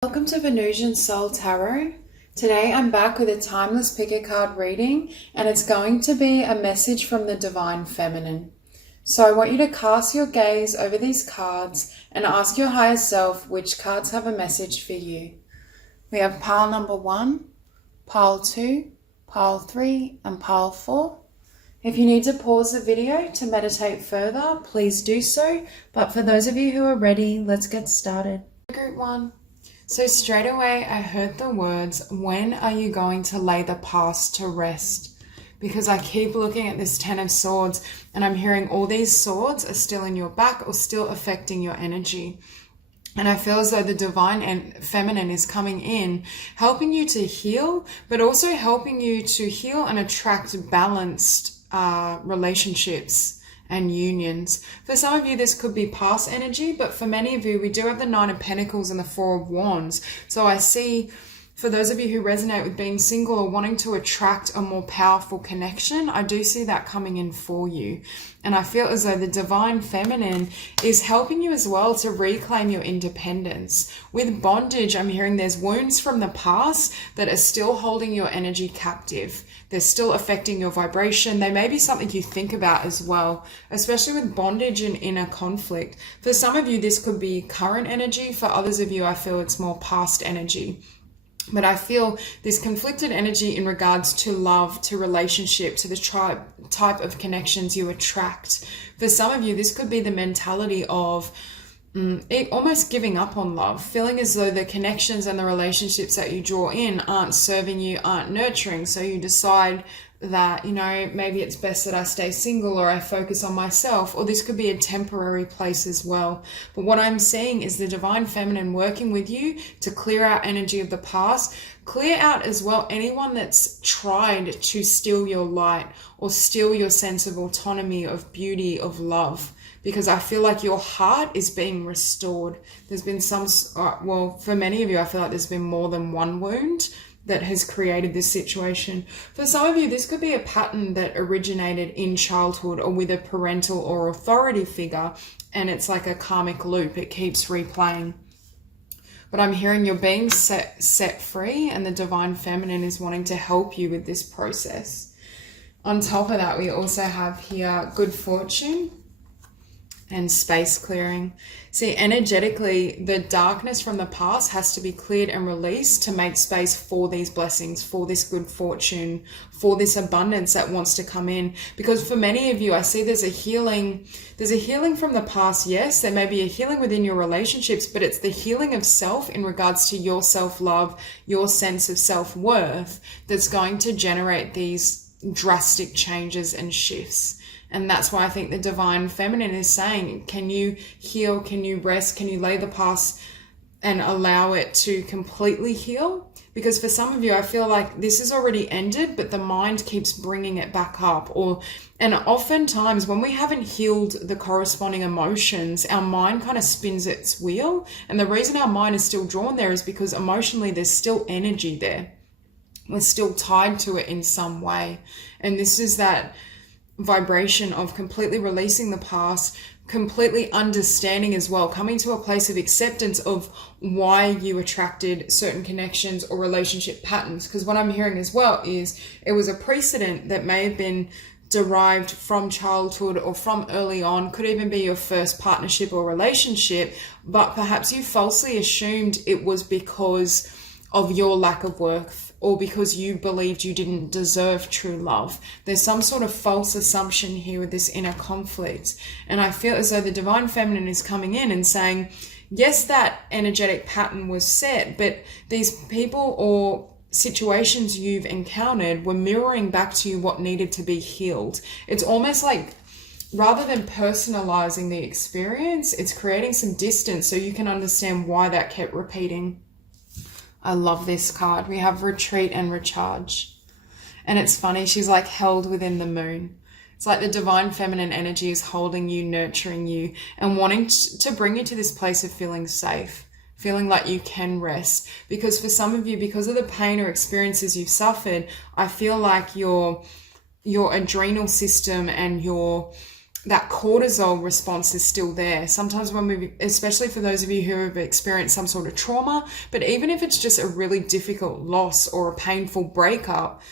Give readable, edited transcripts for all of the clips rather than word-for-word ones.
Welcome to Venusian Soul Tarot. Today I'm back with a timeless pick a card reading, and it's going to be a message from the Divine Feminine. So I want you to cast your gaze over these cards and ask your higher self which cards have a message for you. We have pile number 1, pile 2, pile 3 and pile 4. If you need to pause the video to meditate further, please do so. But for those of you who are ready, let's get started. Group 1. So straight away I heard the words, when are you going to lay the past to rest? Because I keep looking at this 10 of Swords and I'm hearing all these swords are still in your back or still affecting your energy. And I feel as though the Divine Feminine is coming in, helping you to heal, but also helping you to heal and attract balanced relationships and unions. For some of you, this could be past energy, but for many of you, we do have the 9 of Pentacles and the 4 of Wands. So I see, for those of you who resonate with being single or wanting to attract a more powerful connection, I do see that coming in for you. And I feel as though the Divine Feminine is helping you as well to reclaim your independence. With bondage, I'm hearing there's wounds from the past that are still holding your energy captive. They're still affecting your vibration. They may be something you think about as well, especially with bondage and inner conflict. For some of you, this could be current energy. For others of you, I feel it's more past energy. But I feel this conflicted energy in regards to love, to relationship, to the type of connections you attract. For some of you, this could be the mentality of almost giving up on love, feeling as though the connections and the relationships that you draw in aren't serving you, aren't nurturing. So you decide that, maybe it's best that I stay single or I focus on myself, or this could be a temporary place as well. But what I'm seeing is the Divine Feminine working with you to clear out energy of the past, clear out as well anyone that's tried to steal your light or steal your sense of autonomy, of beauty, of love. Because I feel like your heart is being restored. There's been for many of you, I feel like there's been more than one wound that has created this situation. For some of you, this could be a pattern that originated in childhood or with a parental or authority figure, and it's like a karmic loop. It keeps replaying. But I'm hearing you're being set free, and the Divine Feminine is wanting to help you with this process. On top of that, we also have here good fortune and space clearing. See, energetically, the darkness from the past has to be cleared and released to make space for these blessings, for this good fortune, for this abundance that wants to come in. Because for many of you, I see there's a healing from the past. Yes, there may be a healing within your relationships, but it's the healing of self in regards to your self-love, your sense of self-worth that's going to generate these drastic changes and shifts. And that's why I think the Divine Feminine is saying, can you heal? Can you rest? Can you lay the past and allow it to completely heal? Because for some of you, I feel like this is already ended, but the mind keeps bringing it back up. And oftentimes when we haven't healed the corresponding emotions, our mind kind of spins its wheel. And the reason our mind is still drawn there is because emotionally there's still energy there. We're still tied to it in some way. And this is that vibration of completely releasing the past, completely understanding as well, coming to a place of acceptance of why you attracted certain connections or relationship patterns. Because what I'm hearing as well is it was a precedent that may have been derived from childhood or from early on, could even be your first partnership or relationship, but perhaps you falsely assumed it was because of your lack of worth, or because you believed you didn't deserve true love. There's some sort of false assumption here with this inner conflict. And I feel as though the Divine Feminine is coming in and saying, yes, that energetic pattern was set, but these people or situations you've encountered were mirroring back to you what needed to be healed. It's almost like, rather than personalizing the experience, it's creating some distance so you can understand why that kept repeating. I love this card. We have retreat and recharge. And it's funny, she's like held within the moon. It's like the Divine Feminine energy is holding you, nurturing you, and wanting to bring you to this place of feeling safe, feeling like you can rest. Because for some of you, because of the pain or experiences you've suffered, I feel like your adrenal system and your that cortisol response is still there. Sometimes when we, especially for those of you who have experienced some sort of trauma, but even if it's just a really difficult loss or a painful breakup,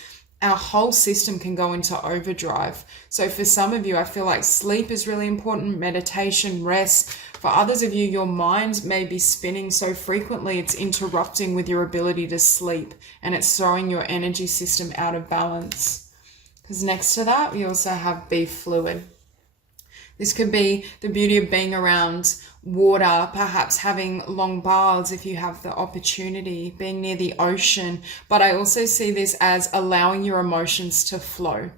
our whole system can go into overdrive. So for some of you, I feel like sleep is really important, meditation, rest. For others of you, your mind may be spinning so frequently it's interrupting with your ability to sleep, and it's throwing your energy system out of balance. Because next to that, we also have be fluid. This could be the beauty of being around water, perhaps having long baths if you have the opportunity, being near the ocean. But I also see this as allowing your emotions to flow.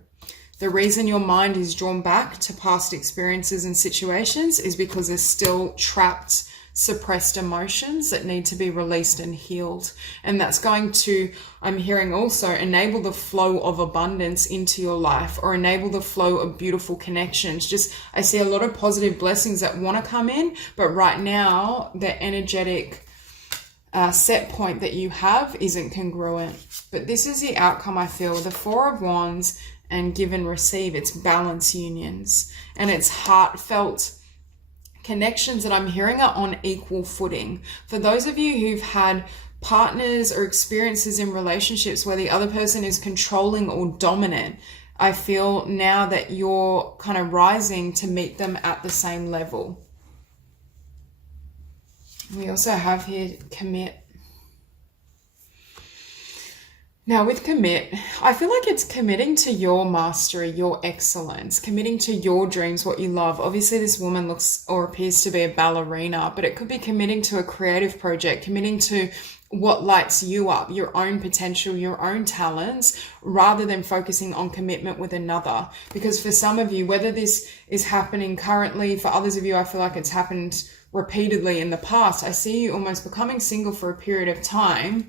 The reason your mind is drawn back to past experiences and situations is because there's still trapped, suppressed emotions that need to be released and healed. And that's going to, I'm hearing also, enable the flow of abundance into your life, or enable the flow of beautiful connections. Just, I see a lot of positive blessings that want to come in, but right now the energetic set point that you have isn't congruent. But this is the outcome I feel. The Four of Wands and give and receive, it's balance unions, and it's heartfelt connections that I'm hearing are on equal footing. For those of you who've had partners or experiences in relationships where the other person is controlling or dominant, I feel now that you're kind of rising to meet them at the same level. We also have here commit. Now with commit, I feel like it's committing to your mastery, your excellence, committing to your dreams, what you love. Obviously this woman looks or appears to be a ballerina, but it could be committing to a creative project, committing to what lights you up, your own potential, your own talents, rather than focusing on commitment with another. Because for some of you, whether this is happening currently, for others of you, I feel like it's happened repeatedly in the past. I see you almost becoming single for a period of time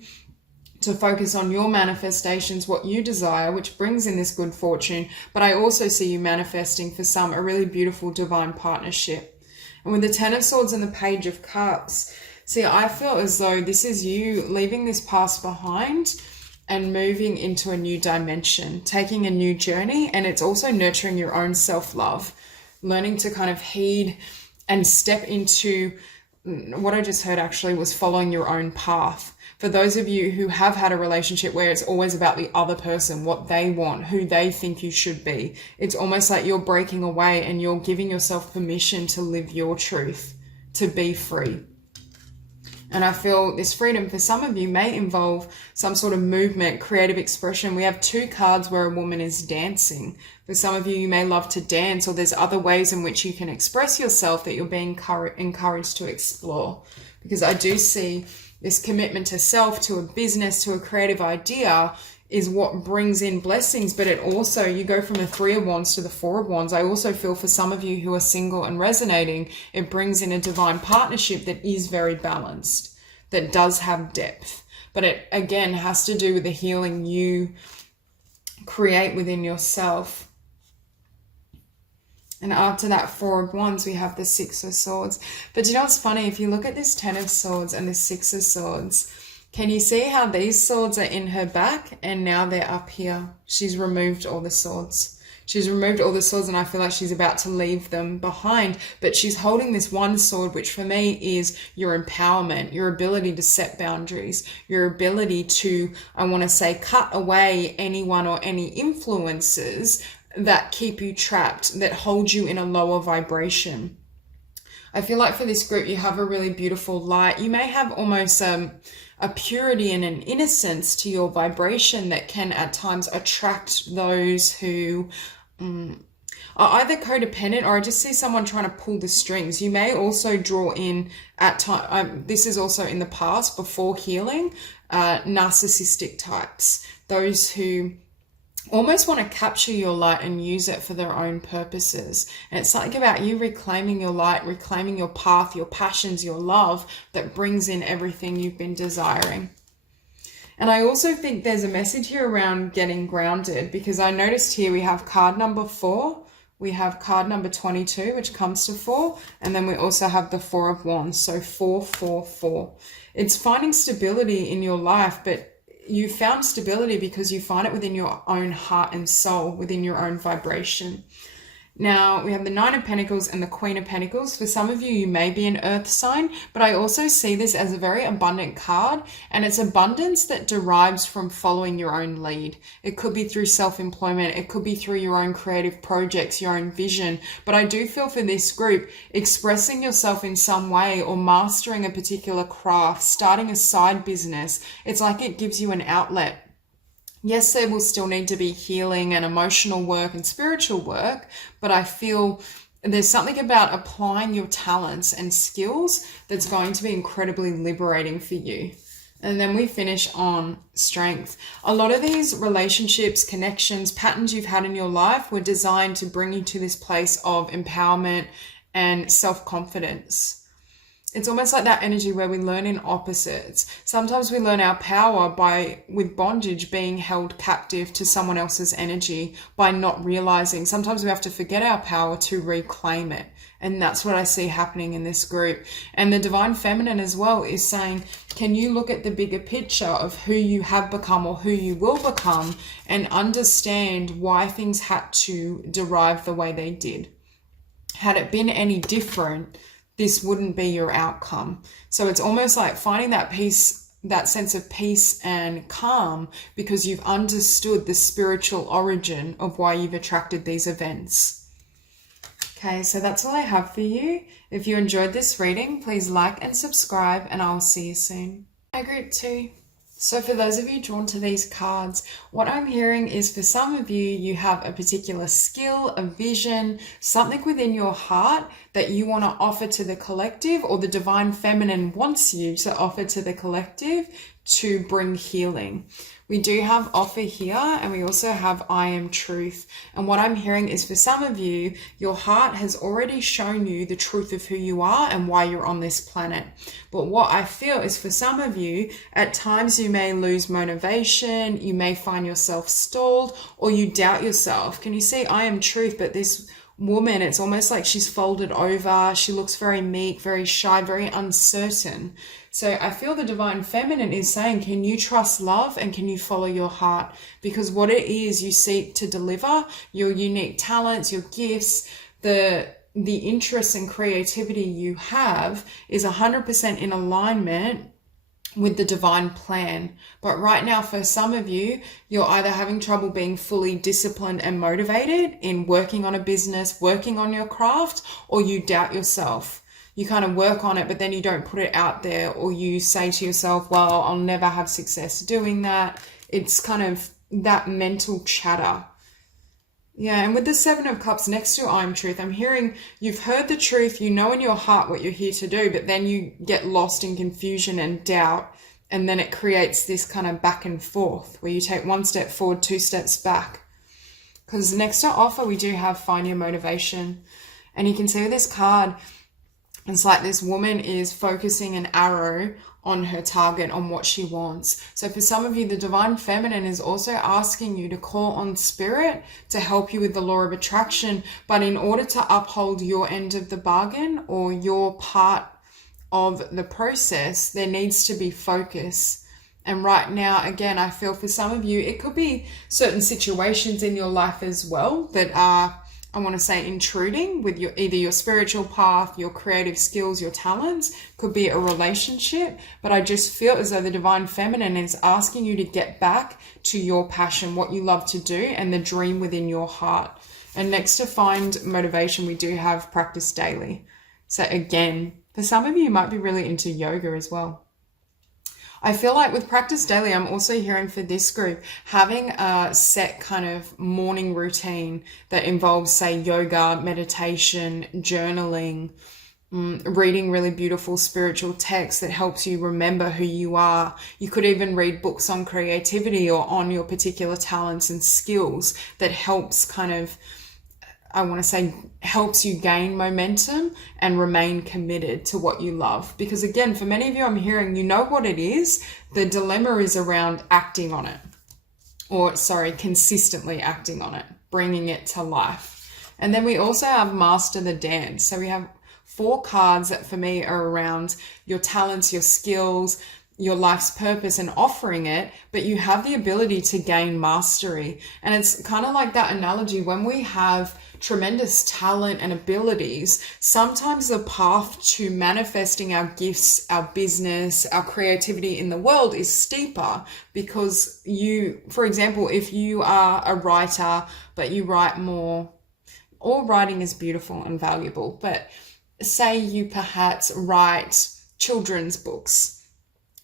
to focus on your manifestations, what you desire, which brings in this good fortune. But I also see you manifesting for some a really beautiful divine partnership. And with the Ten of Swords and the Page of Cups, see, I feel as though this is you leaving this past behind and moving into a new dimension, taking a new journey. And it's also nurturing your own self-love, learning to kind of heed and step into what I just heard actually was following your own path. For those of you who have had a relationship where it's always about the other person, what they want, who they think you should be, it's almost like you're breaking away and you're giving yourself permission to live your truth, to be free. And I feel this freedom for some of you may involve some sort of movement, creative expression. We have two cards where a woman is dancing. For some of you, you may love to dance, or there's other ways in which you can express yourself that you're being encouraged to explore. Because I do see this commitment to self, to a business, to a creative idea is what brings in blessings. But it also, you go from the Three of Wands to the Four of Wands. I also feel for some of you who are single and resonating, it brings in a divine partnership that is very balanced, that does have depth. But it, again, has to do with the healing you create within yourself. And after that Four of Wands, we have the Six of Swords. But you know what's funny? If you look at this Ten of Swords and the Six of Swords, can you see how these swords are in her back and now they're up here? She's removed all the swords. She's removed all the swords, and I feel like she's about to leave them behind. But she's holding this one sword, which for me is your empowerment, your ability to set boundaries, your ability to, I want to say, cut away anyone or any influences that keep you trapped, that hold you in a lower vibration. I feel like for this group, you have a really beautiful light. You may have almost a purity and an innocence to your vibration that can at times attract those who are either codependent, or I just see someone trying to pull the strings. You may also draw in at time. This is also in the past, before healing, narcissistic types, those who almost want to capture your light and use it for their own purposes. And it's something about you reclaiming your light, reclaiming your path, your passions, your love, that brings in everything you've been desiring. And I also think there's a message here around getting grounded, because I noticed here we have card number 4, we have card number 22, which comes to 4, and then we also have the Four of Wands, so 4, 4, 4. It's finding stability in your life, but you found stability because you find it within your own heart and soul, within your own vibration. Now, we have the Nine of Pentacles and the Queen of Pentacles. For some of you, you may be an earth sign, but I also see this as a very abundant card, and it's abundance that derives from following your own lead. It could be through self-employment. It could be through your own creative projects, your own vision. But I do feel for this group, expressing yourself in some way or mastering a particular craft, starting a side business, it's like it gives you an outlet. Yes, there will still need to be healing and emotional work and spiritual work, but I feel there's something about applying your talents and skills that's going to be incredibly liberating for you. And then we finish on strength. A lot of these relationships, connections, patterns you've had in your life were designed to bring you to this place of empowerment and self-confidence. It's almost like that energy where we learn in opposites. Sometimes we learn our power with bondage, being held captive to someone else's energy by not realizing. Sometimes we have to forget our power to reclaim it. And that's what I see happening in this group. And the Divine Feminine as well is saying, can you look at the bigger picture of who you have become or who you will become and understand why things had to derive the way they did? Had it been any different, this wouldn't be your outcome. So it's almost like finding that peace, that sense of peace and calm, because you've understood the spiritual origin of why you've attracted these events. Okay, so that's all I have for you. If you enjoyed this reading, please like and subscribe, and I'll see you soon. Hi, group 2. So for those of you drawn to these cards, what I'm hearing is for some of you, you have a particular skill, a vision, something within your heart that you want to offer to the collective, or the Divine Feminine wants you to offer to the collective to bring healing. We do have offer here, and we also have I am truth. And what I'm hearing is for some of you, your heart has already shown you the truth of who you are and why you're on this planet. But what I feel is for some of you, at times you may lose motivation, you may find yourself stalled, or you doubt yourself. Can you see I am truth, but this woman, it's almost like she's folded over. She looks very meek, very shy, very uncertain. So I feel the Divine Feminine is saying, can you trust love and can you follow your heart? Because what it is you seek to deliver, your unique talents, your gifts, the interests and creativity you have is 100% in alignment with the divine plan. But right now, for some of you, you're either having trouble being fully disciplined and motivated in working on a business, working on your craft, or you doubt yourself. You kind of work on it, but then you don't put it out there, or you say to yourself, well, I'll never have success doing that. It's kind of that mental chatter. Yeah, and with the Seven of Cups next to I am truth, I'm hearing you've heard the truth, you know in your heart what you're here to do, but then you get lost in confusion and doubt, and then it creates this kind of back and forth where you take one step forward, two steps back. Because next to offer, we do have find your motivation. And you can see with this card, it's like this woman is focusing an arrow on her target, on what she wants. So for some of you, the Divine Feminine is also asking you to call on spirit to help you with the law of attraction. But in order to uphold your end of the bargain or your part of the process, there needs to be focus. And right now, again, I feel for some of you, it could be certain situations in your life as well that are, I want to say, intruding with either your spiritual path, your creative skills, your talents. Could be a relationship, but I just feel as though the Divine Feminine is asking you to get back to your passion, what you love to do, and the dream within your heart. And next to find motivation, we do have practice daily. So again, for some of you, you might be really into yoga as well. I feel like with practice daily, I'm also hearing for this group, having a set kind of morning routine that involves, say, yoga, meditation, journaling, reading really beautiful spiritual text that helps you remember who you are. You could even read books on creativity or on your particular talents and skills that helps kind of, I want to say, helps you gain momentum and remain committed to what you love. Because again, for many of you, I'm hearing, you know what it is. The dilemma is around acting on it, or consistently acting on it, bringing it to life. And then we also have Master the Dance. So we have 4 cards that for me are around your talents, your skills, your life's purpose and offering it, but you have the ability to gain mastery. And it's kind of like that analogy when we have tremendous talent and abilities, sometimes the path to manifesting our gifts, our business, our creativity in the world is steeper because you, for example, if you are a writer, but you write more, all writing is beautiful and valuable, but say you perhaps write children's books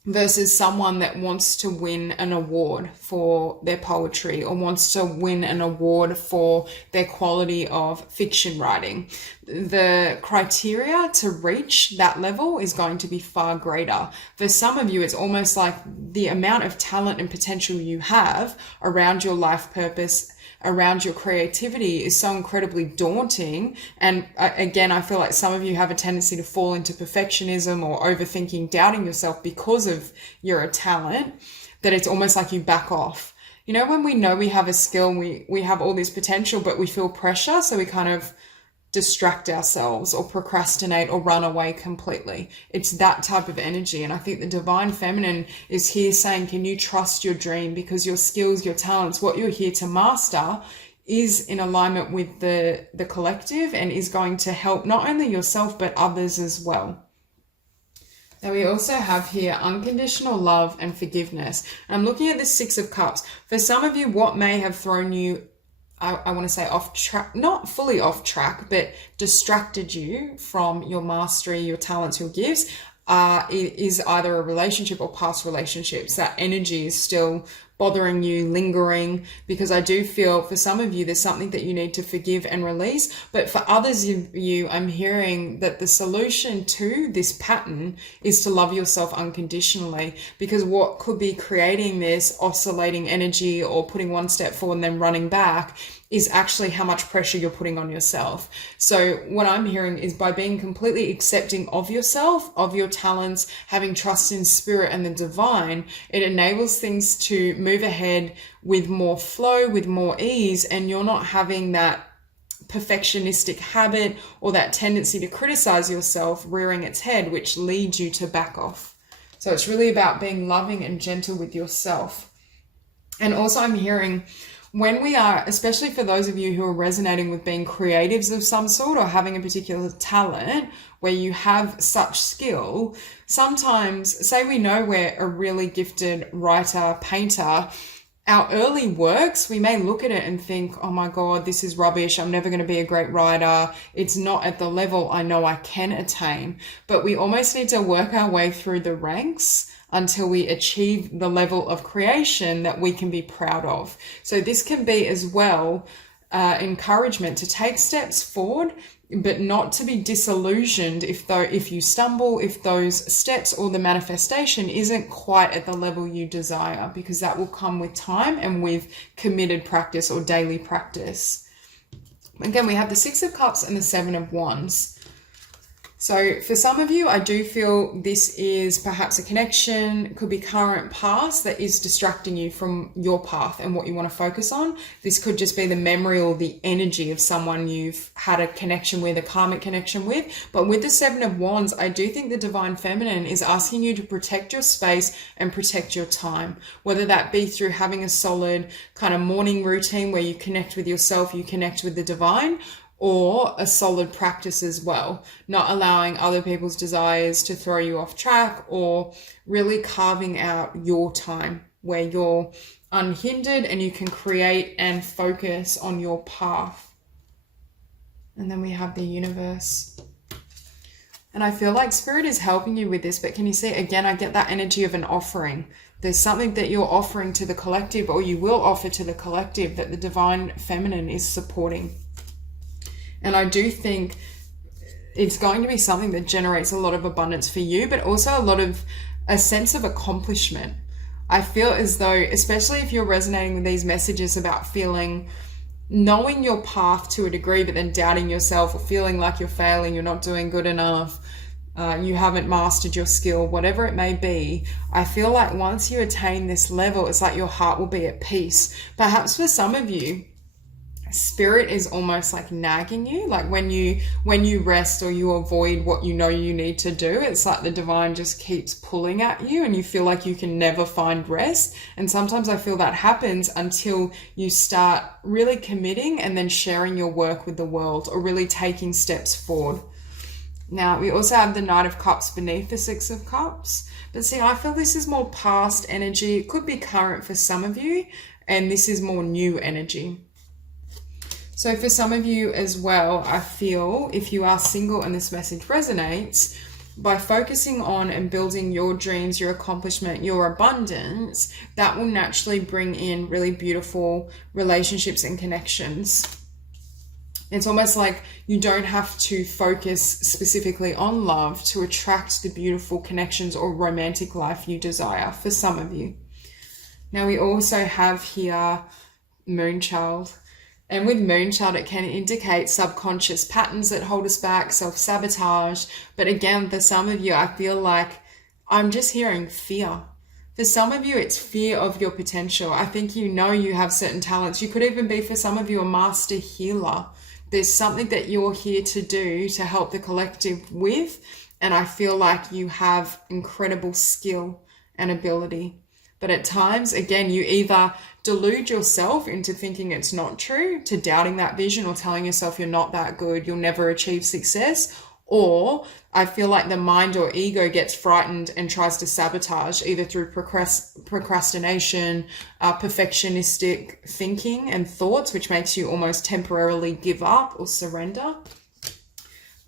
versus someone that wants to win an award for their poetry or wants to win an award for their quality of fiction writing. The criteria to reach that level is going to be far greater. For some of you, it's almost like the amount of talent and potential you have around your life purpose, around your creativity is so incredibly daunting. And again, I feel like some of you have a tendency to fall into perfectionism or overthinking, doubting yourself because of your talent, that it's almost like you back off. You know, when we know we have a skill, we have all this potential, but we feel pressure, so we kind of distract ourselves or procrastinate or run away completely. It's that type of energy. And I think the Divine Feminine is here saying, can you trust your dream? Because your skills, your talents, what you're here to master is in alignment with the collective and is going to help not only yourself, but others as well. Now we also have here unconditional love and forgiveness. I'm looking at the Six of Cups. For some of you, what may have thrown you, I want to say off track, not fully off track, but distracted you from your mastery, your talents, your gifts, is either a relationship or past relationships. That energy is still bothering you, lingering, because I do feel for some of you, there's something that you need to forgive and release. But for others of you, I'm hearing that the solution to this pattern is to love yourself unconditionally, because what could be creating this oscillating energy or putting one step forward and then running back is actually how much pressure you're putting on yourself. So what I'm hearing is by being completely accepting of yourself, of your talents, having trust in spirit and the divine, it enables things to move ahead with more flow, with more ease, and you're not having that perfectionistic habit or that tendency to criticize yourself rearing its head, which leads you to back off. So it's really about being loving and gentle with yourself. And also I'm hearing, when we are, especially for those of you who are resonating with being creatives of some sort or having a particular talent where you have such skill, sometimes, say we know we're a really gifted writer, painter, our early works, we may look at it and think, oh my God, this is rubbish. I'm never going to be a great writer. It's not at the level I know I can attain. But we almost need to work our way through the ranks until we achieve the level of creation that we can be proud of. So this can be as well encouragement to take steps forward, but not to be disillusioned if you stumble, if those steps or the manifestation isn't quite at the level you desire, because that will come with time and with committed practice or daily practice. Again, we have the Six of Cups and the Seven of Wands. So for some of you, I do feel this is perhaps a connection, could be current, past, that is distracting you from your path and what you want to focus on. This could just be the memory or the energy of someone you've had a connection with, a karmic connection with. But with the Seven of Wands, I do think the Divine Feminine is asking you to protect your space and protect your time, whether that be through having a solid kind of morning routine where you connect with yourself, you connect with the divine, or a solid practice as well, not allowing other people's desires to throw you off track, or really carving out your time where you're unhindered and you can create and focus on your path. And then we have the Universe. And I feel like Spirit is helping you with this, but can you see, again, I get that energy of an offering. There's something that you're offering to the collective, or you will offer to the collective, that the Divine Feminine is supporting. And I do think it's going to be something that generates a lot of abundance for you, but also a sense of accomplishment. I feel as though, especially if you're resonating with these messages about knowing your path to a degree, but then doubting yourself or feeling like you're failing, you're not doing good enough, you haven't mastered your skill, whatever it may be, I feel like once you attain this level, it's like your heart will be at peace. Perhaps for some of you, spirit is almost like nagging you. Like when you rest or you avoid what you know you need to do, it's like the divine just keeps pulling at you and you feel like you can never find rest. And sometimes I feel that happens until you start really committing and then sharing your work with the world, or really taking steps forward. Now, we also have the Knight of Cups beneath the Six of Cups. But see, I feel this is more past energy. It could be current for some of you, and this is more new energy. So for some of you as well, I feel if you are single and this message resonates, by focusing on and building your dreams, your accomplishment, your abundance, that will naturally bring in really beautiful relationships and connections. It's almost like you don't have to focus specifically on love to attract the beautiful connections or romantic life you desire, for some of you. Now we also have here Moonchild. And with Moonchild, it can indicate subconscious patterns that hold us back, self-sabotage. But again, for some of you, I feel like I'm just hearing fear. For some of you, it's fear of your potential. I think you know you have certain talents. You could even be, for some of you, a master healer. There's something that you're here to do to help the collective with, and I feel like you have incredible skill and ability. But at times, again, you either delude yourself into thinking it's not true, to doubting that vision, or telling yourself you're not that good, you'll never achieve success, or I feel like the mind or ego gets frightened and tries to sabotage, either through procrastination, perfectionistic thinking and thoughts, which makes you almost temporarily give up or surrender.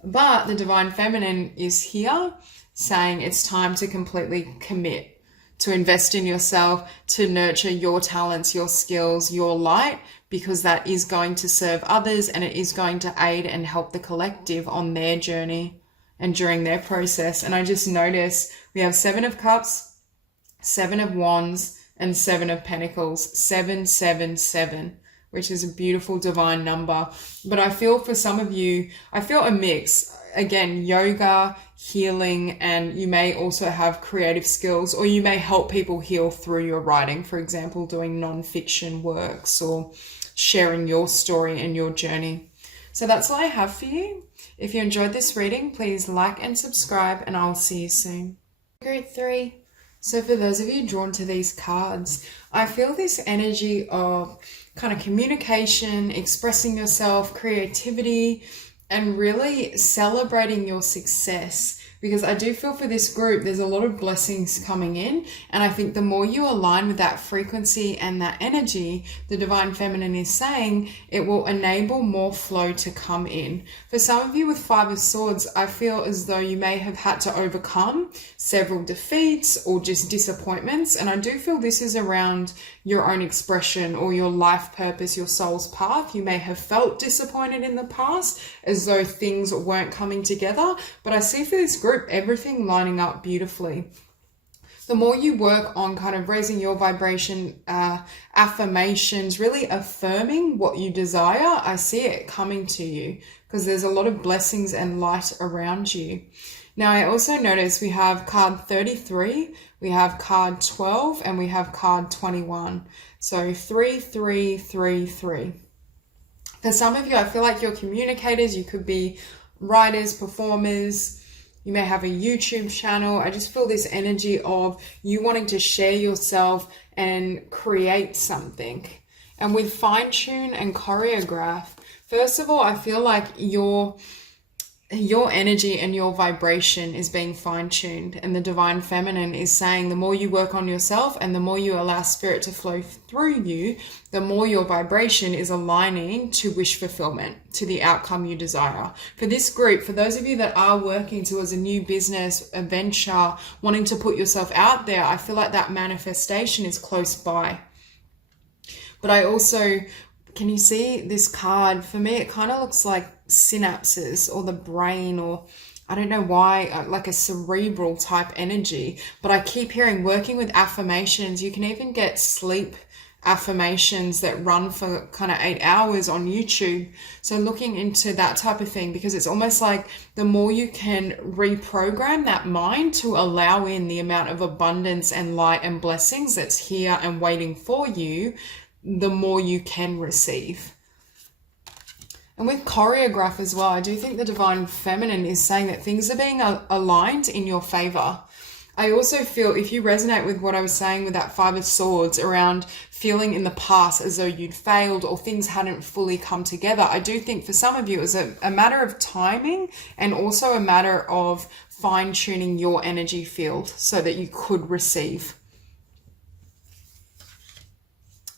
But the Divine Feminine is here saying it's time to completely commit, to invest in yourself, to nurture your talents, your skills, your light, because that is going to serve others and it is going to aid and help the collective on their journey and during their process. And I just noticed we have 7 of Cups, 7 of Wands, and 7 of Pentacles, 777, which is a beautiful divine number. But I feel for some of you, I feel a mix. Again, yoga, healing, and you may also have creative skills, or you may help people heal through your writing, for example, doing non-fiction works or sharing your story and your journey. So that's all I have for you. If you enjoyed this reading, please like and subscribe, and I'll see you soon. Group 3. So for those of you drawn to these cards, I feel this energy of kind of communication, expressing yourself, creativity, and really celebrating your success. Because I do feel for this group, there's a lot of blessings coming in. And I think the more you align with that frequency and that energy, the Divine Feminine is saying, it will enable more flow to come in. For some of you with 5 of Swords, I feel as though you may have had to overcome several defeats or just disappointments. And I do feel this is around your own expression or your life purpose, your soul's path. You may have felt disappointed in the past as though things weren't coming together. But I see for this group, everything lining up beautifully. The more you work on kind of raising your vibration, affirmations, really affirming what you desire, I see it coming to you because there's a lot of blessings and light around you. Now, I also notice we have card 33, we have card 12, and we have card 21. So 3, 3, 3, 3. For some of you, I feel like you're communicators. You could be writers, performers. You may have a YouTube channel. I just feel this energy of you wanting to share yourself and create something. And with fine tune and choreograph, first of all, I feel like your energy and your vibration is being fine-tuned, and the Divine Feminine is saying the more you work on yourself and the more you allow spirit to flow through you, the more your vibration is aligning to wish fulfillment, to the outcome you desire. For this group, for those of you that are working towards a new business, a venture, wanting to put yourself out there, I feel like that manifestation is close by. But I also, can you see this card? For me, it kind of looks like synapses or the brain, or I don't know why, like a cerebral type energy. But I keep hearing working with affirmations. You can even get sleep affirmations that run for kind of 8 hours on YouTube. So looking into that type of thing, because it's almost like the more you can reprogram that mind to allow in the amount of abundance and light and blessings that's here and waiting for you, the more you can receive. And with choreograph as well, I do think the Divine Feminine is saying that things are being aligned in your favor. I also feel, if you resonate with what I was saying with that Five of Swords around feeling in the past as though you'd failed or things hadn't fully come together, I do think for some of you it was a matter of timing and also a matter of fine-tuning your energy field so that you could receive.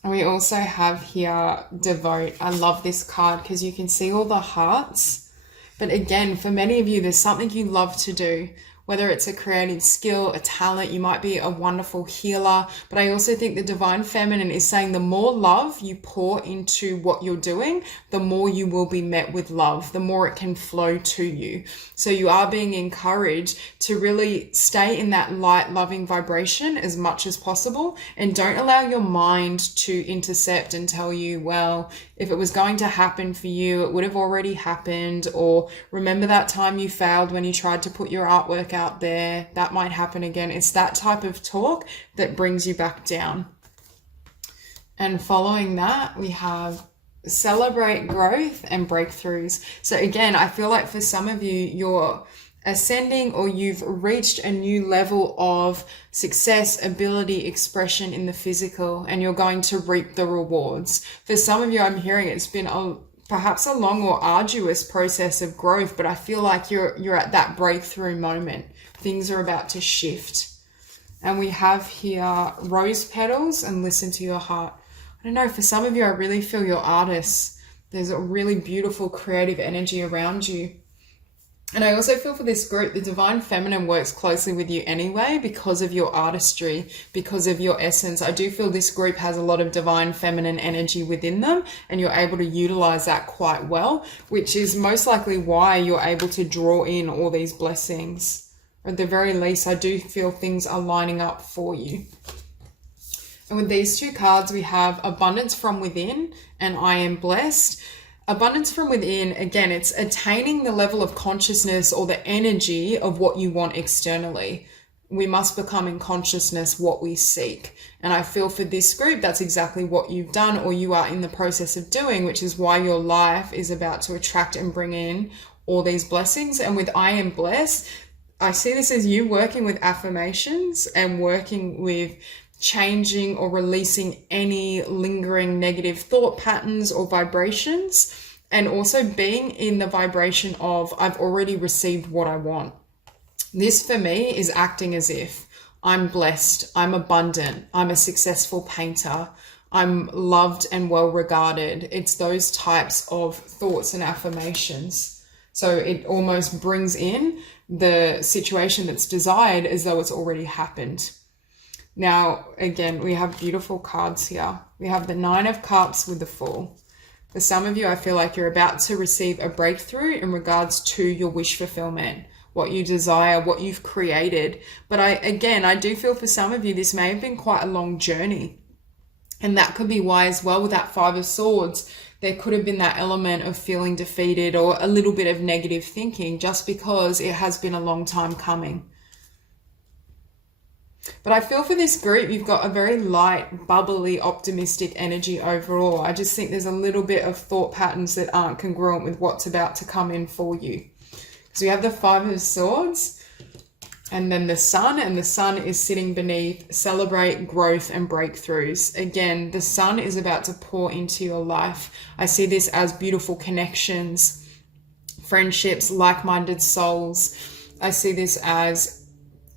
And we also have here Devote. I love this card because you can see all the hearts. But again, for many of you, there's something you love to do. Whether it's a creative skill, a talent, you might be a wonderful healer. But I also think the Divine Feminine is saying the more love you pour into what you're doing, the more you will be met with love, the more it can flow to you. So you are being encouraged to really stay in that light, loving vibration as much as possible. And don't allow your mind to intercept and tell you, well, if it was going to happen for you, it would have already happened. Or remember that time you failed when you tried to put your artwork out there, that might happen again. It's that type of talk that brings you back down. And following that, we have celebrate growth and breakthroughs. So again, I feel like for some of you, you're ascending or you've reached a new level of success, ability, expression in the physical, and you're going to reap the rewards. For some of you, I'm hearing it's been perhaps a long or arduous process of growth, but I feel like you're at that breakthrough moment. Things are about to shift. And we have here rose petals and listen to your heart. I don't know, for some of you, I really feel you're artists. There's a really beautiful creative energy around you. And I also feel for this group, the Divine Feminine works closely with you anyway because of your artistry, because of your essence. I do feel this group has a lot of Divine Feminine energy within them, and you're able to utilize that quite well, which is most likely why you're able to draw in all these blessings. Or at the very least, I do feel things are lining up for you. And with these two cards, we have Abundance from Within and I Am Blessed. Abundance from within, again, it's attaining the level of consciousness or the energy of what you want externally. We must become in consciousness what we seek. And I feel for this group, that's exactly what you've done or you are in the process of doing, which is why your life is about to attract and bring in all these blessings. And with I Am Blessed, I see this as you working with affirmations and working with changing or releasing any lingering negative thought patterns or vibrations, and also being in the vibration of I've already received what I want. This for me is acting as if I'm blessed, I'm abundant, I'm a successful painter, I'm loved and well regarded. It's those types of thoughts and affirmations. So it almost brings in the situation that's desired as though it's already happened. Now, again, we have beautiful cards here. We have the Nine of Cups with the Fool. For some of you, I feel like you're about to receive a breakthrough in regards to your wish fulfillment, what you desire, what you've created. But I do feel for some of you, this may have been quite a long journey. And that could be why as well with that Five of Swords, there could have been that element of feeling defeated or a little bit of negative thinking just because it has been a long time coming. But I feel for this group, you've got a very light, bubbly, optimistic energy overall. I just think there's a little bit of thought patterns that aren't congruent with what's about to come in for you. So we have the Five of Swords and then the Sun, and the Sun is sitting beneath celebrate growth and breakthroughs. Again, the Sun is about to pour into your life. I see this as beautiful connections, friendships, like-minded souls. I see this as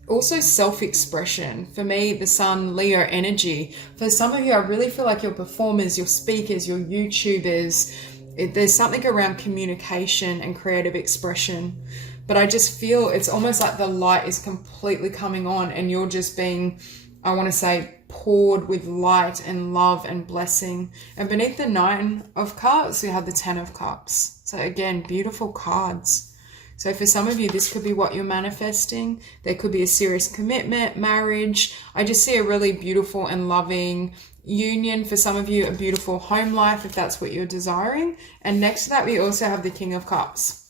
also self-expression. For me, the Sun, Leo energy. For some of you, I really feel like your performers, your speakers, your YouTubers, there's something around communication and creative expression. But I just feel it's almost like the light is completely coming on and you're just being, I want to say, poured with light and love and blessing. And beneath the Nine of Cups, we have the Ten of Cups. So again, beautiful cards. So for some of you, this could be what you're manifesting. There could be a serious commitment, marriage. I just see a really beautiful and loving union. For some of you, a beautiful home life, if that's what you're desiring. And next to that, we also have the King of Cups.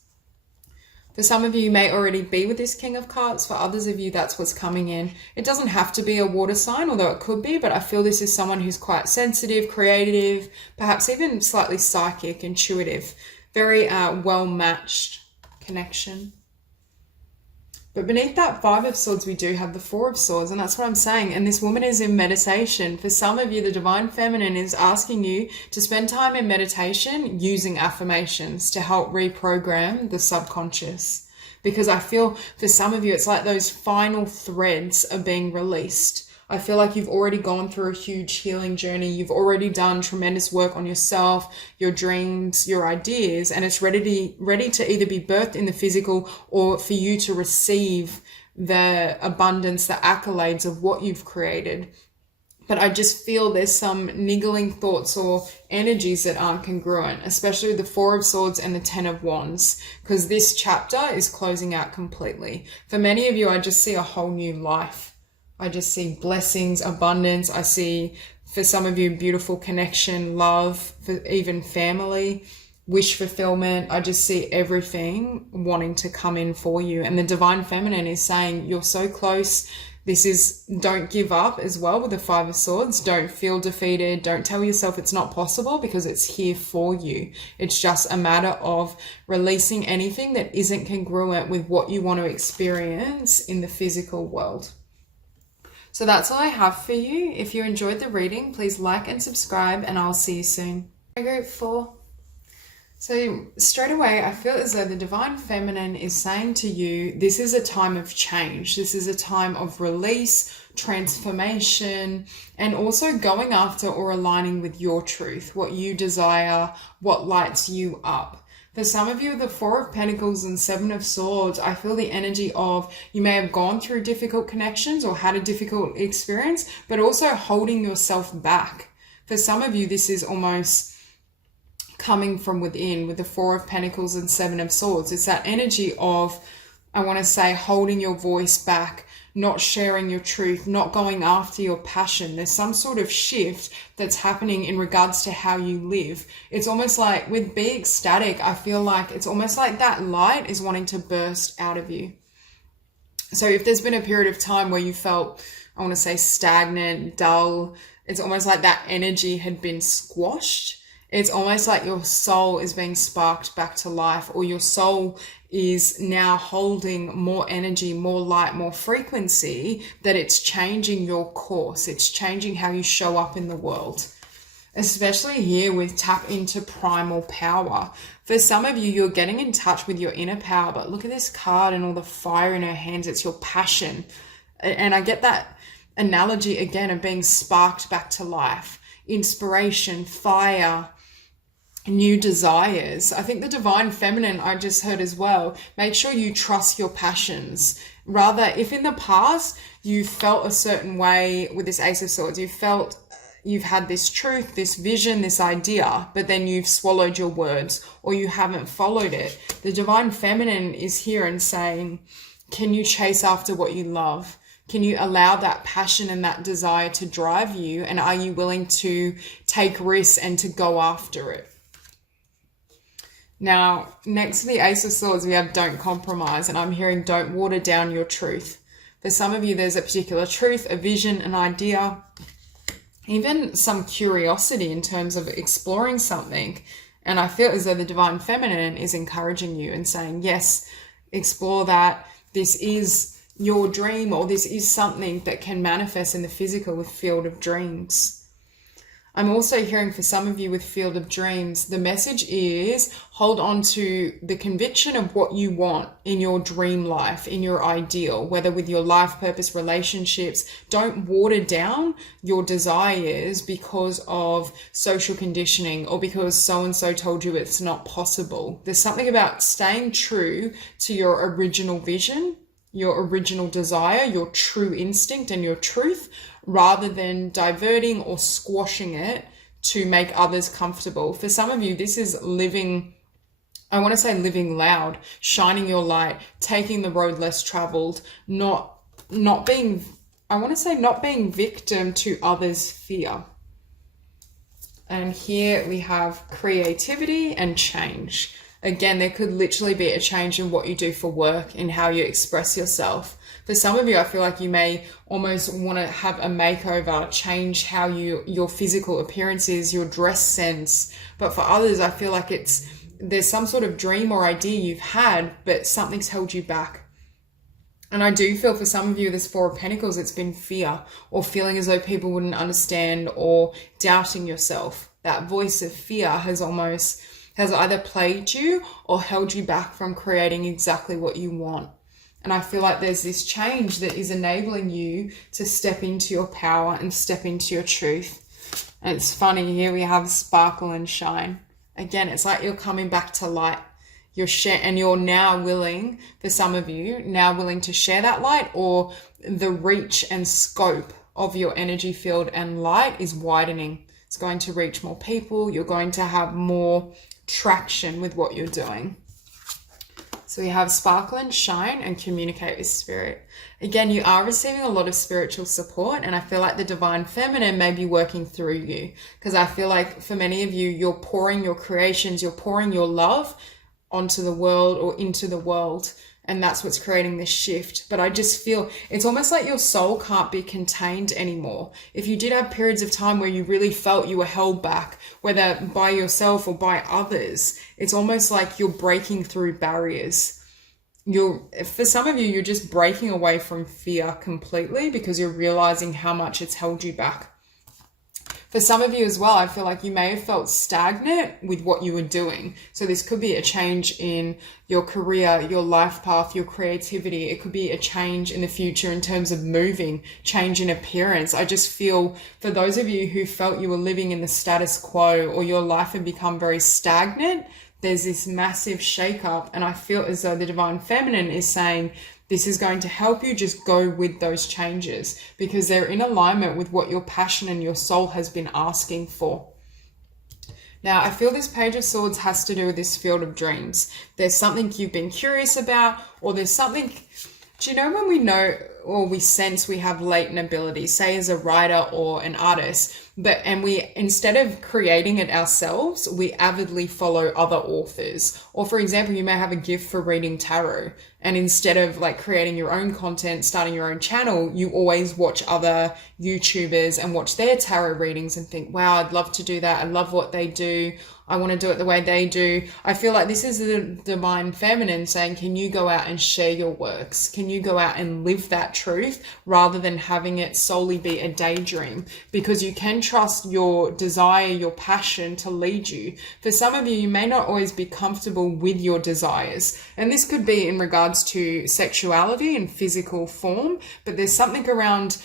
For some of you, you may already be with this King of Cups. For others of you, that's what's coming in. It doesn't have to be a water sign, although it could be, but I feel this is someone who's quite sensitive, creative, perhaps even slightly psychic, intuitive. very well-matched connection. But beneath that Five of Swords, we do have the Four of Swords, and that's what I'm saying. And this woman is in meditation. For some of you, the Divine Feminine is asking you to spend time in meditation using affirmations to help reprogram the subconscious. Because I feel for some of you, it's like those final threads are being released. I feel like you've already gone through a huge healing journey. You've already done tremendous work on yourself, your dreams, your ideas, and it's ready to either be birthed in the physical or for you to receive the abundance, the accolades of what you've created. But I just feel there's some niggling thoughts or energies that aren't congruent, especially the Four of Swords and the Ten of Wands, because this chapter is closing out completely. For many of you, I just see a whole new life. I just see blessings, abundance. I see, for some of you, beautiful connection, love, for even family, wish fulfillment. I just see everything wanting to come in for you. And the Divine Feminine is saying, you're so close. Don't give up as well with the Five of Swords. Don't feel defeated. Don't tell yourself it's not possible, because it's here for you. It's just a matter of releasing anything that isn't congruent with what you want to experience in the physical world. So that's all I have for you. If you enjoyed the reading, please like and subscribe, and I'll see you soon. Group 4. So straight away, I feel as though the Divine Feminine is saying to you, this is a time of change. This is a time of release, transformation, and also going after or aligning with your truth, what you desire, what lights you up. For some of you, the Four of Pentacles and Seven of Swords, I feel the energy of you may have gone through difficult connections or had a difficult experience, but also holding yourself back. For some of you, this is almost coming from within with the Four of Pentacles and Seven of Swords. It's that energy of, I want to say, holding your voice back, not sharing your truth, not going after your passion. There's some sort of shift that's happening in regards to how you live. It's almost like with being ecstatic, I feel like it's almost like that light is wanting to burst out of you. So if there's been a period of time where you felt, I want to say, stagnant, dull, it's almost like that energy had been squashed. It's almost like your soul is being sparked back to life, or your soul is now holding more energy, more light, more frequency, that it's changing your course. It's changing how you show up in the world. Especially here with tap into primal power. For some of you, you're getting in touch with your inner power, but look at this card and all the fire in her hands. It's your passion. And I get that analogy again of being sparked back to life. Inspiration, fire, new desires. I think the Divine Feminine, I just heard as well, make sure you trust your passions. Rather, if in the past you felt a certain way with this Ace of Swords, you've had this truth, this vision, this idea, but then you've swallowed your words or you haven't followed it. The Divine Feminine is here and saying, can you chase after what you love? Can you allow that passion and that desire to drive you? And are you willing to take risks and to go after it? Now, next to the Ace of Swords, we have don't compromise. And I'm hearing don't water down your truth. For some of you, there's a particular truth, a vision, an idea, even some curiosity in terms of exploring something. And I feel as though the Divine Feminine is encouraging you and saying, yes, explore that. This is your dream, or this is something that can manifest in the physical with Field of Dreams. I'm also hearing for some of you with Field of Dreams, the message is hold on to the conviction of what you want in your dream life, in your ideal, whether with your life purpose, relationships. Don't water down your desires because of social conditioning or because so-and-so told you it's not possible. There's something about staying true to your original vision, your original desire, your true instinct and your truth, rather than diverting or squashing it to make others comfortable. For some of you, this is living, I want to say living loud, shining your light, taking the road less traveled, not being, I want to say not being victim to others' fear. And here we have creativity and change. Again, there could literally be a change in what you do for work, in how you express yourself. For some of you, I feel like you may almost want to have a makeover, change how your physical appearance is, your dress sense. But for others, I feel like it's there's some sort of dream or idea you've had, but something's held you back. And I do feel for some of you, this Four of Pentacles, it's been fear or feeling as though people wouldn't understand or doubting yourself. That voice of fear has either plagued you or held you back from creating exactly what you want. And I feel like there's this change that is enabling you to step into your power and step into your truth. And it's funny, here we have sparkle and shine. Again, it's like you're coming back to light. You're now willing, for some of you, to share that light, or the reach and scope of your energy field and light is widening. It's going to reach more people. You're going to have more traction with what you're doing. So we have sparkle and shine and communicate with spirit. Again, you are receiving a lot of spiritual support, and I feel like the divine feminine may be working through you, because I feel like for many of you, you're pouring your creations, you're pouring your love onto the world or into the world, and that's what's creating this shift. But I just feel it's almost like your soul can't be contained anymore. If you did have periods of time where you really felt you were held back, whether by yourself or by others, it's almost like you're breaking through barriers. For some of you, you're just breaking away from fear completely because you're realizing how much it's held you back. For some of you as well, I feel like you may have felt stagnant with what you were doing. So this could be a change in your career, your life path, your creativity. It could be a change in the future in terms of moving, change in appearance. I just feel for those of you who felt you were living in the status quo or your life had become very stagnant, there's this massive shakeup. And I feel as though the divine feminine is saying, this is going to help you just go with those changes because they're in alignment with what your passion and your soul has been asking for. Now, I feel this Page of Swords has to do with this field of dreams. There's something you've been curious about, or there's something, do you know when we know or we sense we have latent ability, say as a writer or an artist, and we, instead of creating it ourselves, we avidly follow other authors. Or for example, you may have a gift for reading tarot, and instead of like creating your own content, starting your own channel, you always watch other YouTubers and watch their tarot readings and think, wow, I'd love to do that. I love what they do. I want to do it the way they do. I feel like this is the divine feminine saying, can you go out and share your works? Can you go out and live that truth rather than having it solely be a daydream? Because you can trust your desire, your passion to lead you. For some of you, you may not always be comfortable with your desires. And this could be in regards to sexuality and physical form, but there's something around,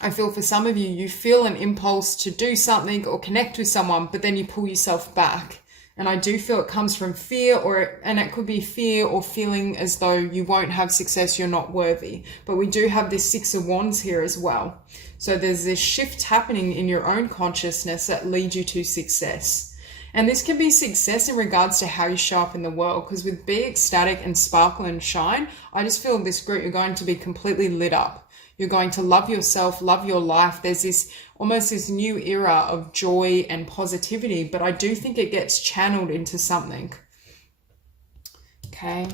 I feel for some of you, you feel an impulse to do something or connect with someone, but then you pull yourself back. And I do feel it comes from fear, and it could be fear or feeling as though you won't have success, you're not worthy. But we do have this Six of Wands here as well. So there's this shift happening in your own consciousness that leads you to success. And this can be success in regards to how you show up in the world, because with Be Ecstatic and Sparkle and Shine, I just feel this group, you're going to be completely lit up. You're going to love yourself, love your life. There's this almost this new era of joy and positivity, but I do think it gets channeled into something. Okay.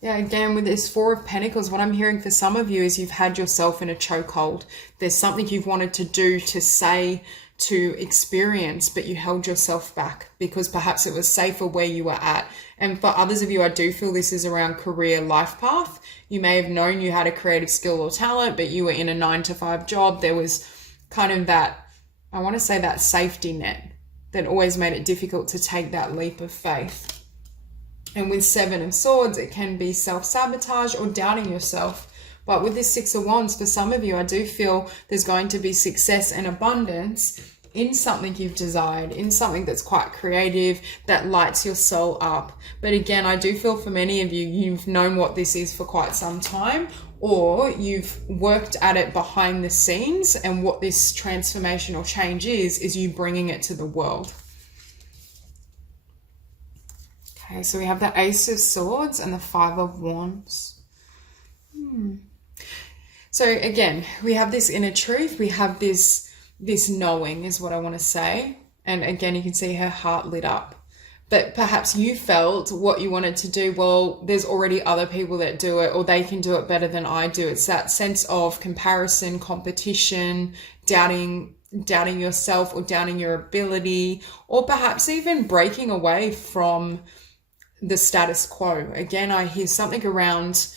Yeah, again, with this Four of Pentacles, what I'm hearing for some of you is you've had yourself in a chokehold. There's something you've wanted to do, to say, to experience, but you held yourself back because perhaps it was safer where you were at. And for others of you, I do feel this is around career life path. You may have known you had a creative skill or talent, but you were in a 9-to-5 job. There was kind of that, I want to say that safety net that always made it difficult to take that leap of faith. And with Seven of Swords, it can be self-sabotage or doubting yourself. But with this Six of Wands, for some of you, I do feel there's going to be success and abundance in something you've desired, in something that's quite creative, that lights your soul up. But again, I do feel for many of you, you've known what this is for quite some time, or you've worked at it behind the scenes, and what this transformation or change is you bringing it to the world. Okay, so we have the Ace of Swords and the Five of Wands. So again, we have this inner truth, we have this knowing is what I want to say. And again, you can see her heart lit up. but perhaps you felt what you wanted to do, well, there's already other people that do it, or they can do it better than I do. It's that sense of comparison, competition, doubting yourself or doubting your ability, or perhaps even breaking away from the status quo. Again, I hear something around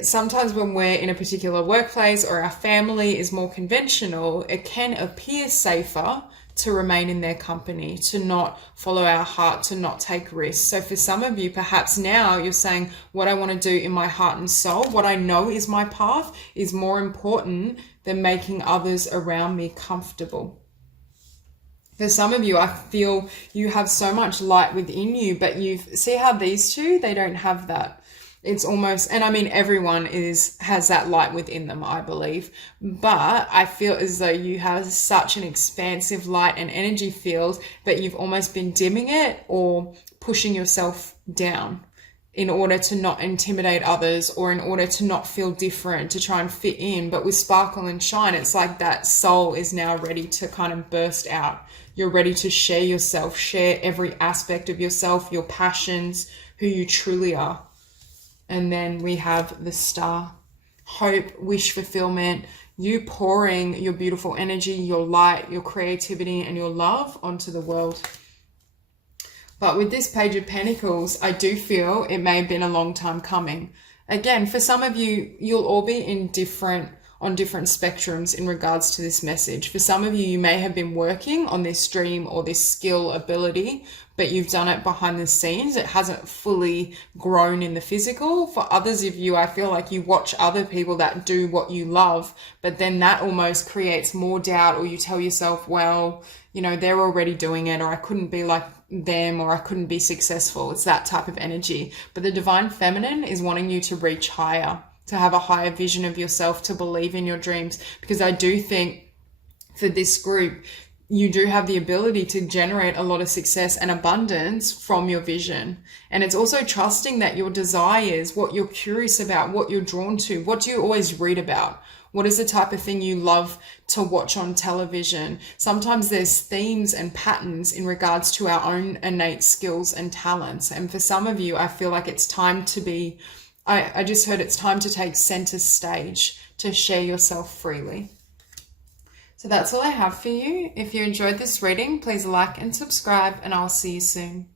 sometimes when we're in a particular workplace or our family is more conventional, it can appear safer to remain in their company, to not follow our heart, to not take risks. So for some of you, perhaps now you're saying, what I want to do in my heart and soul, what I know is my path, is more important than making others around me comfortable. For some of you, I feel you have so much light within you, but see how these two, they don't have that. It's almost, and I mean, everyone has that light within them, I believe, but I feel as though you have such an expansive light and energy field that you've almost been dimming it or pushing yourself down in order to not intimidate others, or in order to not feel different, to try and fit in. But with sparkle and shine, it's like that soul is now ready to kind of burst out. You're ready to share yourself, share every aspect of yourself, your passions, who you truly are. And then we have the star, hope, wish fulfillment, you pouring your beautiful energy, your light, your creativity, and your love onto the world. But with this Page of Pentacles, I do feel it may have been a long time coming. Again, for some of you, you'll all be on different spectrums in regards to this message. For some of you, you may have been working on this dream or this skill ability, but you've done it behind the scenes. It hasn't fully grown in the physical. For others of you, I feel like you watch other people that do what you love, but then that almost creates more doubt, or you tell yourself, well, you know, they're already doing it, or I couldn't be like them, or I couldn't be successful. It's that type of energy. But the Divine Feminine is wanting you to reach higher, to have a higher vision of yourself, to believe in your dreams, because I do think for this group, you do have the ability to generate a lot of success and abundance from your vision. And it's also trusting that your desires, what you're curious about, what you're drawn to, what do you always read about? What is the type of thing you love to watch on television? Sometimes there's themes and patterns in regards to our own innate skills and talents. And for some of you, I feel like it's time to be, I just heard it's time to take center stage, to share yourself freely. So that's all I have for you. If you enjoyed this reading, please like and subscribe, and I'll see you soon.